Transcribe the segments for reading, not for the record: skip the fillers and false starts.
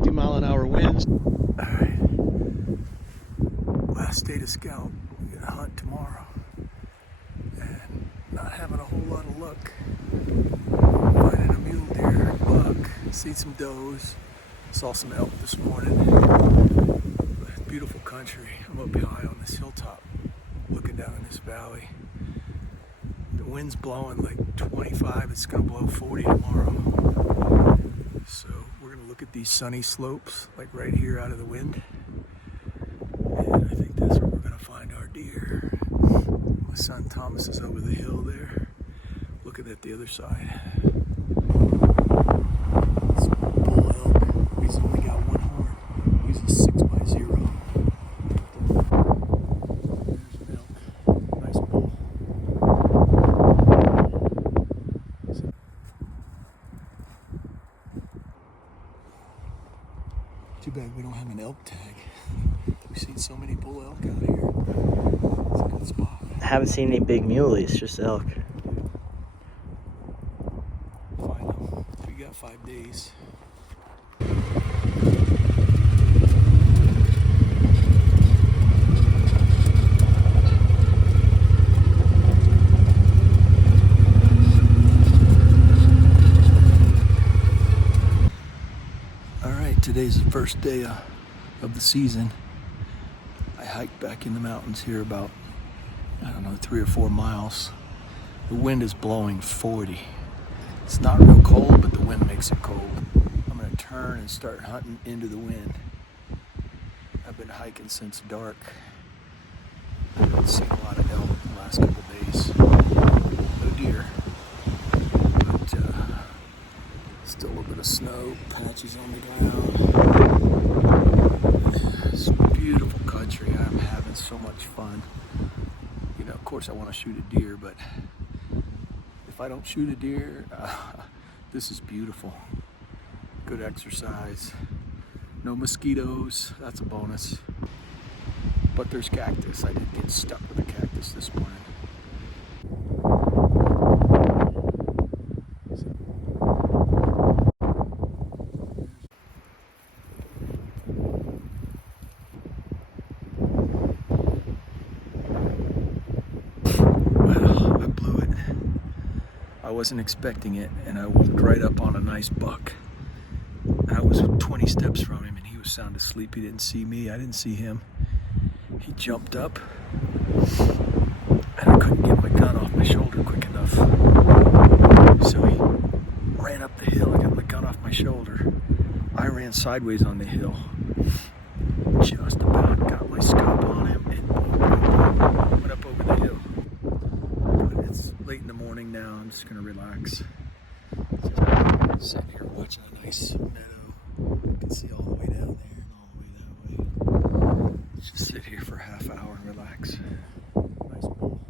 50-mile-an-hour winds. All right, last day to scout. We're gonna hunt tomorrow, and not having a whole lot of luck finding a mule deer, buck. Seen some does, saw some elk this morning. But beautiful country. I'm up high on this hilltop, looking down in this valley. The wind's blowing like 25. It's gonna blow 40 tomorrow. So we're gonna look at these sunny slopes, like right here out of the wind. And I think that's where we're gonna find our deer. My son Thomas is over the hill there, looking at the other side. It's a bull elk. He's only got one horn. He's a 6x0. There's an elk. Nice bull. Too bad we don't have an elk tag. We've seen so many bull elk out here. It's a good spot. I haven't seen any big muleys, just elk. Find them. We got 5 days. All right, today's the first day of the season. I hiked back in the mountains here about, 3 or 4 miles. The wind is blowing 40. It's not real cold, but the wind makes it cold. I'm gonna turn and start hunting into the wind. I've been hiking since dark. I haven't seen a lot of elk in the last couple days. No deer, but still a little bit of snow, patches on the ground. It's beautiful country. I'm having so much fun. Of course I want to shoot a deer, but if I don't shoot a deer, this is beautiful. Good exercise. No mosquitoes, that's a bonus. But there's cactus. I did get stuck with a cactus this morning. I wasn't expecting it, and I walked right up on a nice buck. I was 20 steps from him, and he was sound asleep. He didn't see me. I didn't see him. He jumped up, and I couldn't get my gun off my shoulder quick enough. So he ran up the hill. I got my gun off my shoulder. I ran sideways on the hill. Just about got my scope on him, and went up over the hill. It's late in the morning now. I'm just gonna relax. Just sitting here watching a nice meadow. You can see all the way down there and all the way that way. Just sit here for a half hour and relax. Nice bull.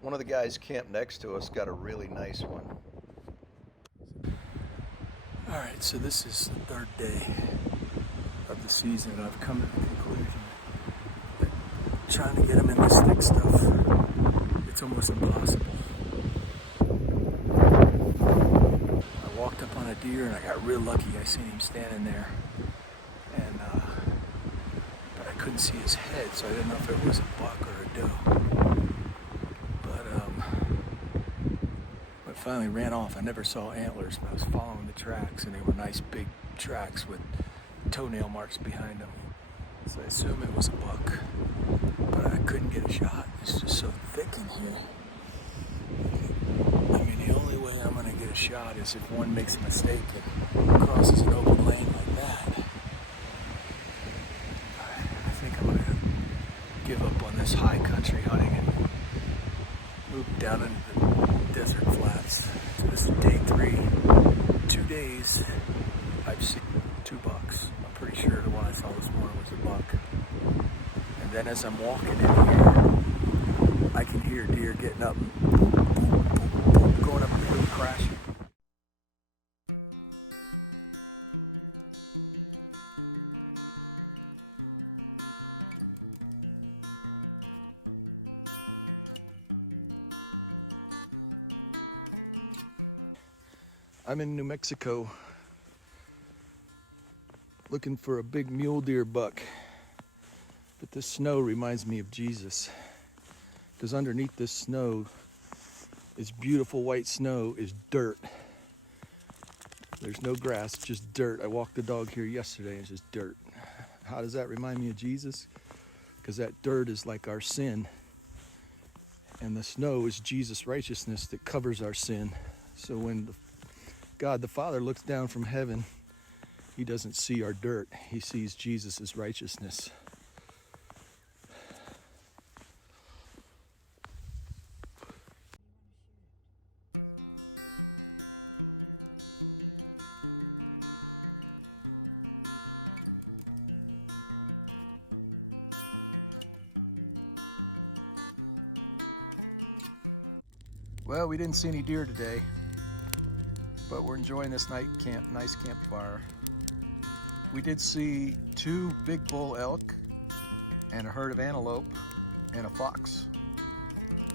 One of the guys camped next to us got a really nice one. All right, so this is the third day of the season, and I've come to the conclusion that trying to get them in this thick stuff, it's almost impossible. I walked up on a deer and I got real lucky. I seen him standing there, and but I couldn't see his head, so I didn't know if it was a buck or a doe. But I finally ran off. I never saw antlers, but I was following the tracks, and they were nice big tracks with toenail marks behind them. So I assume it was a buck, but I couldn't get a shot. It's just so thick in here. I mean, the only way I'm gonna get a shot is if one makes a mistake and crosses an open lane like that. I think I'm gonna give up on this high country hunting and move down into the desert flats. So this is day 3. 2 days, I've seen 2 bucks. I'm pretty sure the one I saw this morning was a buck. And then as I'm walking in here, I can hear deer getting up, going up the hill, crashing. I'm in New Mexico. looking for a big mule deer buck. But this snow reminds me of Jesus, because underneath this snow, this beautiful white snow, is dirt. There's no grass, just dirt. I walked the dog here yesterday and it's just dirt. How does that remind me of Jesus? Because that dirt is like our sin, and the snow is Jesus' righteousness that covers our sin. So when God the Father looks down from heaven, he doesn't see our dirt, he sees Jesus' righteousness. Well, we didn't see any deer today, but we're enjoying this nice campfire. We did see 2 big bull elk and a herd of antelope and a fox.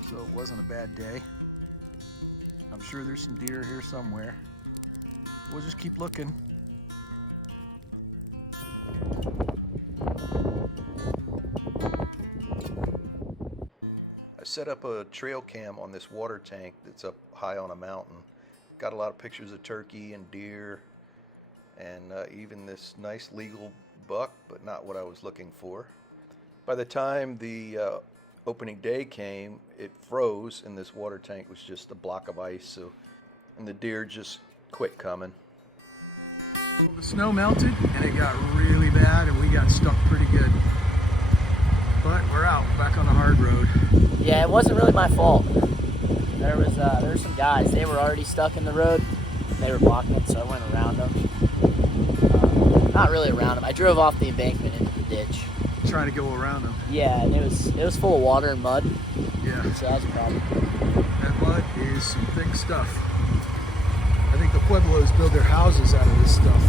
So it wasn't a bad day. I'm sure there's some deer here somewhere. We'll just keep looking. I set up a trail cam on this water tank that's up high on a mountain. Got a lot of pictures of turkey and deer, and even this nice legal buck, but not what I was looking for. By the time the opening day came, it froze and this water tank was just a block of ice, and the deer just quit coming. Well, the snow melted and it got really bad and we got stuck pretty good. But we're out, back on the hard road. Yeah, it wasn't really my fault. There were some guys. They were already stuck in the road. They were blocking it, so I went around them. Not really around them. I drove off the embankment into the ditch. Trying to go around them. Yeah, and it was full of water and mud. Yeah. So that was a problem. That mud is some thick stuff. I think the Pueblos build their houses out of this stuff.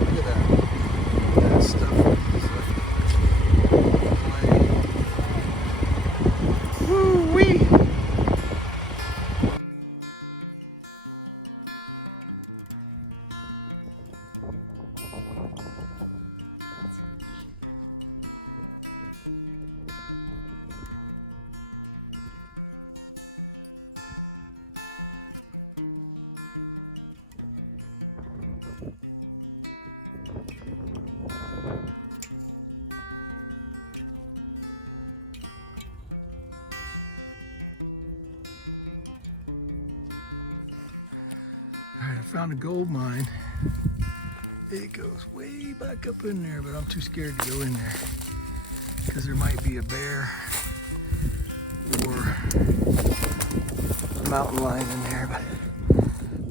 Look at that. That stuff. Woo-wee! Alright, I found a gold mine. It goes way back up in there, but I'm too scared to go in there because there might be a bear or a mountain lion in there, but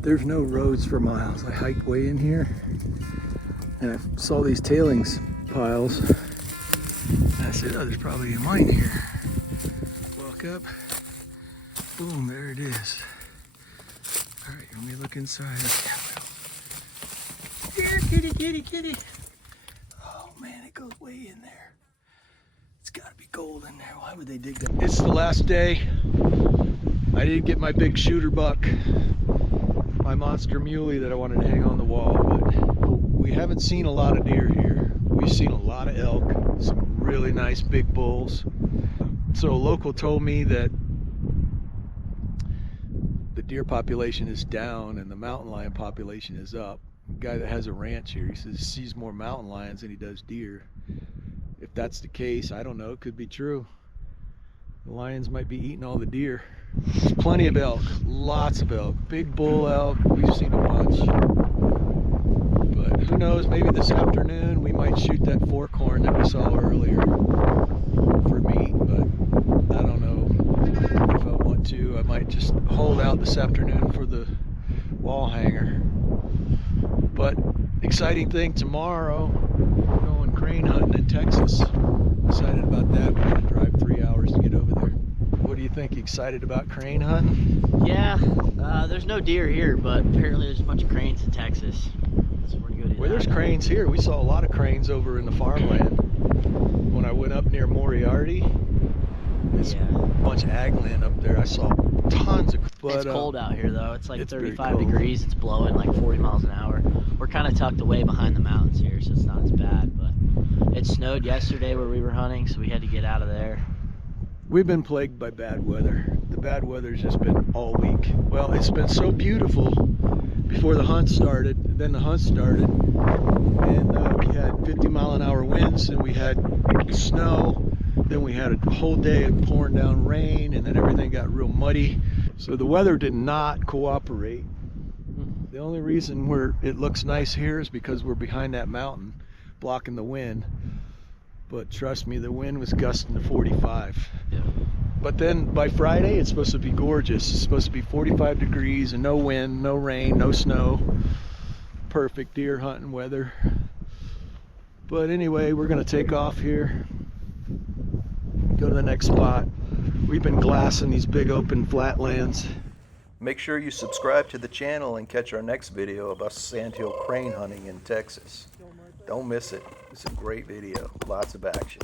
there's no roads for miles. I hiked way in here and I saw these tailings piles and I said, oh, there's probably a mine here. Walk up, boom, there it is. All right, let me look inside. Here, kitty, kitty, kitty. Oh man, it goes way in there. It's gotta be gold in there. Why would they dig that? It's the last day. I did get my big shooter buck, my monster muley that I wanted to hang on the wall, but we haven't seen a lot of deer here. We've seen a lot of elk, some really nice big bulls. So a local told me that the deer population is down and the mountain lion population is up. The guy that has a ranch here, he says he sees more mountain lions than he does deer. If that's the case, I don't know, it could be true. The lions might be eating all the deer. There's plenty of elk, lots of elk, big bull elk, we've seen a bunch. But who knows, maybe this afternoon we might shoot that forkhorn that we saw earlier for meat, but I don't know if I want to. I might just hold out this afternoon for the wall hanger. But exciting thing tomorrow, we're going crane hunting in Texas. Excited about that. We're gonna drive 3 hours to get over there. What do you think? Excited about crane hunting? Yeah, there's no deer here, but apparently there's a bunch of cranes in Texas. So we're gonna go do Well, there's that. cranes here. We saw a lot of cranes over in the farmland. When I went up near Moriarty, there's Yeah. a bunch of ag land up there. I saw tons of. But, It's cold out here though. It's like it's very 35 cold. degrees. It's blowing like 40 miles an hour. We're kind of tucked away behind the mountains here, so it's not as bad, but it snowed yesterday where we were hunting, so we had to get out of there. We've been plagued by bad weather. The bad weather's just been all week. Well, it's been so beautiful before the hunt started. Then the hunt started, and we had 50-mile-an-hour winds, and we had snow. Then we had a whole day of pouring down rain, and then everything got real muddy. So the weather did not cooperate. The only reason it looks nice here is because we're behind that mountain, blocking the wind. But trust me, the wind was gusting to 45. Yeah. But then by Friday, it's supposed to be gorgeous. It's supposed to be 45 degrees and no wind, no rain, no snow. Perfect deer hunting weather. But anyway, we're gonna take off here, go to the next spot. We've been glassing these big open flatlands. Make sure you subscribe to the channel and catch our next video of us sandhill crane hunting in Texas. Don't miss it. It's a great video. Lots of action.